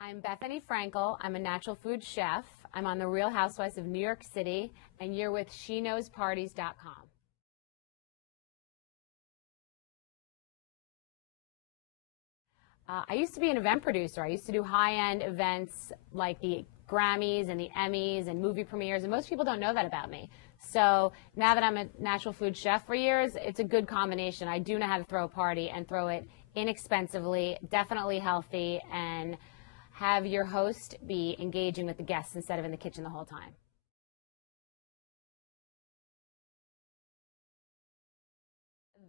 I'm Bethenney Frankel. I'm a natural food chef. I'm on the Real Housewives of New York City, and you're with SheKnowsParties.com. I used to be an event producer. I used to do high-end events like the Grammys and the Emmys and movie premieres, and most people don't know that about me. So now that I'm a natural food chef for years, it's a good combination. I do know how to throw a party and throw it inexpensively, definitely healthy, and have your host be engaging with the guests instead of in the kitchen the whole time.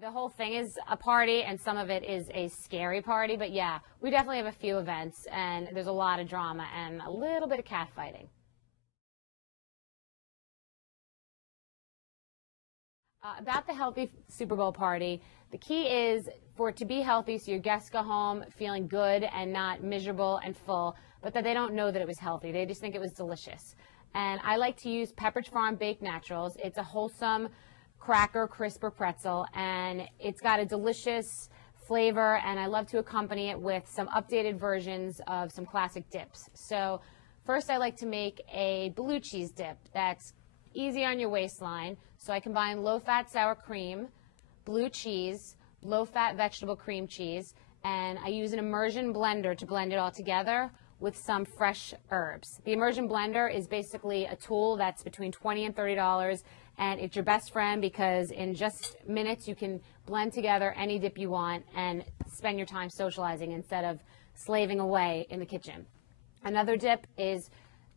The whole thing is a party, and some of it is a scary party, but yeah, we definitely have a few events, and there's a lot of drama and a little bit of catfighting. About the healthy Super Bowl party, the key is for it to be healthy so your guests go home feeling good and not miserable and full, but that they don't know that it was healthy. They just think it was delicious. And I like to use Pepperidge Farm Baked Naturals. It's a wholesome cracker, crisper pretzel, and it's got a delicious flavor, and I love to accompany it with some updated versions of some classic dips. So first I like to make a blue cheese dip that's easy on your waistline. So I combine low-fat sour cream, blue cheese, low-fat vegetable cream cheese, and I use an immersion blender to blend it all together with some fresh herbs. The immersion blender is basically a tool that's between $20 and $30, and it's your best friend because in just minutes you can blend together any dip you want and spend your time socializing instead of slaving away in the kitchen. Another dip is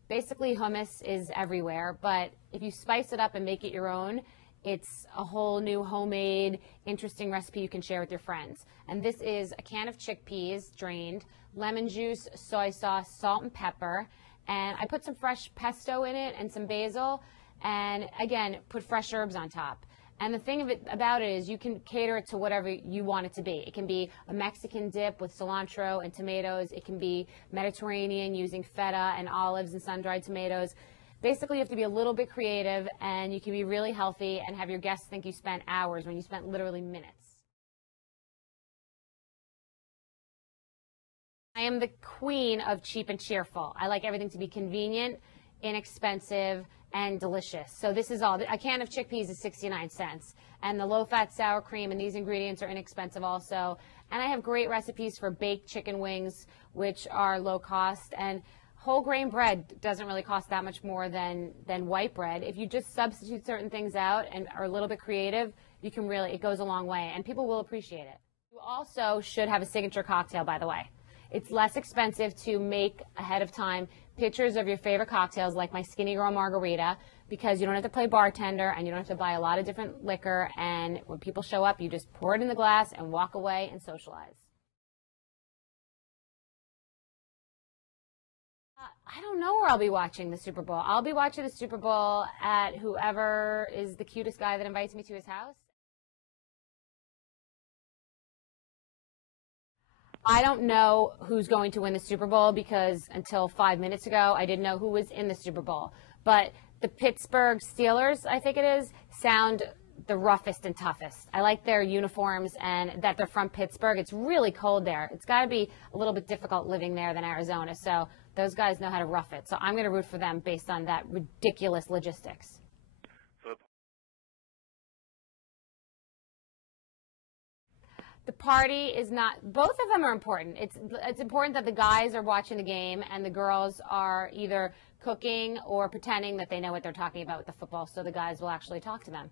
basically hummus is everywhere, but if you spice it up and make it your own, it's a whole new homemade, interesting recipe you can share with your friends. And this is a can of chickpeas, drained, lemon juice, soy sauce, salt and pepper, and I put some fresh pesto in it and some basil, and again, put fresh herbs on top. And the thing about it is you can cater it to whatever you want it to be. It can be a Mexican dip with cilantro and tomatoes. It can be Mediterranean using feta and olives and sun-dried tomatoes. Basically, you have to be a little bit creative, and you can be really healthy and have your guests think you spent hours when you spent literally minutes. I am the queen of cheap and cheerful. I like everything to be convenient, inexpensive, and delicious. So this is all. A can of chickpeas is 69 cents. And the low-fat sour cream and these ingredients are inexpensive also. And I have great recipes for baked chicken wings, which are low cost. And whole grain bread doesn't really cost that much more than white bread. If you just substitute certain things out and are a little bit creative, you can really, it goes a long way. And people will appreciate it. You also should have a signature cocktail, by the way. It's less expensive to make ahead of time pictures of your favorite cocktails like my Skinny Girl Margarita, because you don't have to play bartender and you don't have to buy a lot of different liquor, and when people show up you just pour it in the glass and walk away and socialize. I don't know where I'll be watching the Super Bowl. I'll be watching the Super Bowl at whoever is the cutest guy that invites me to his house. I don't know who's going to win the Super Bowl because until 5 minutes ago, I didn't know who was in the Super Bowl. But the Pittsburgh Steelers, I think it is, sound the roughest and toughest. I like their uniforms and that they're from Pittsburgh. It's really cold there. It's got to be a little bit difficult living there than Arizona. So those guys know how to rough it. So I'm going to root for them based on that ridiculous logistics. The party is not, both of them are important. It's important that the guys are watching the game and the girls are either cooking or pretending that they know what they're talking about with the football, so the guys will actually talk to them.